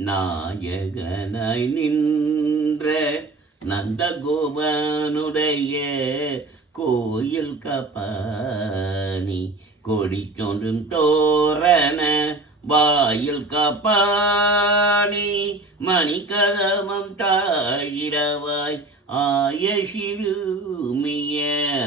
நாயகனாய் நின்ற நந்தகோபனுடைய கோயில் காப்பானி கொடி தோன்றும் தோரண வாயில் காப்பானி மணிக்கதமம் தாயிரவாய் ஆய சிறுமிய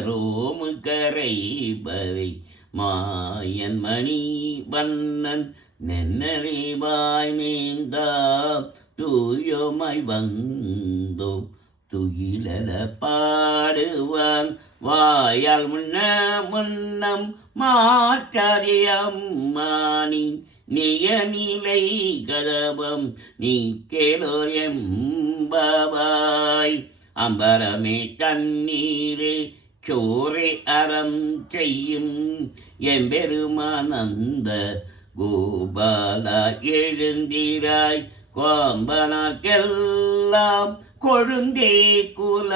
ரோமு கரைபதை மாயன் மணி வண்ணன் நென்னறிவாய் நீந்தாம் தூயோமாய் வந்தோம் துயிலல பாடுவான் வாயால் முன்னம் மாற்றாதே அம்மானி நியநிலை கதபம் நீ கேளோர் எம்பாவாய் அம்பரமே தண்ணீரே சோரை அறம் செய்யும் எம்பெருமானந்த கோபாலா எழுந்திராய் கோம்பனாக்கெல்லாம் கொழுந்தே குல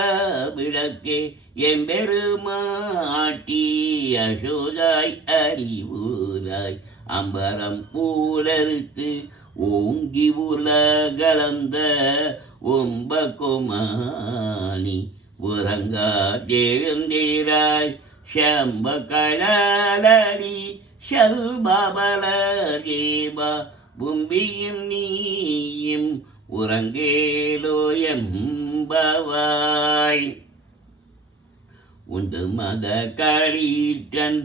விளக்கே எம்பெருமாட்டி அசோதாய் அறிவுராய் அம்பரம் பூலறுத்து ஓங்கி உலகளந்த ஒம்பகுமானி உறங்கா தேழ்ந்தீராய் ஷம்ப கழலடி ஷல்பபலரேபா பும்பியும் நீயும் உறங்கேலோயம்பவாய் உண்டு மத கரீட்டன்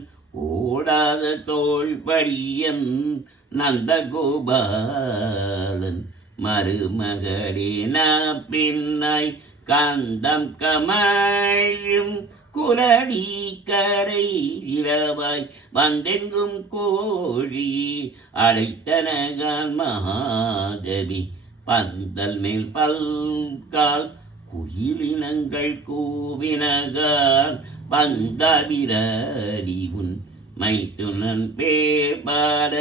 ஓடாத தோள்படியன் நந்தகோபாலன் மருமகளேன பின்னாய் காந்தம் கமழும் குலடி கரை இரவாய் வந்தெங்கும் கோழி அடைத்தனகான் மகாதேவி பந்தல் மேல் பல்கால் குயிலினங்கள் கூவினகான் பந்தாவிரடி உன் மைத்துனன் பேர் பாட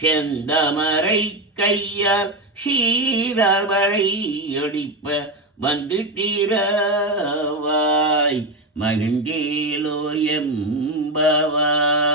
செந்தமரை கையால் சீரார் வழையொடிப்ப வந்து தீரவாய் மகிழ்ந்தேலோ எம்பவாய்.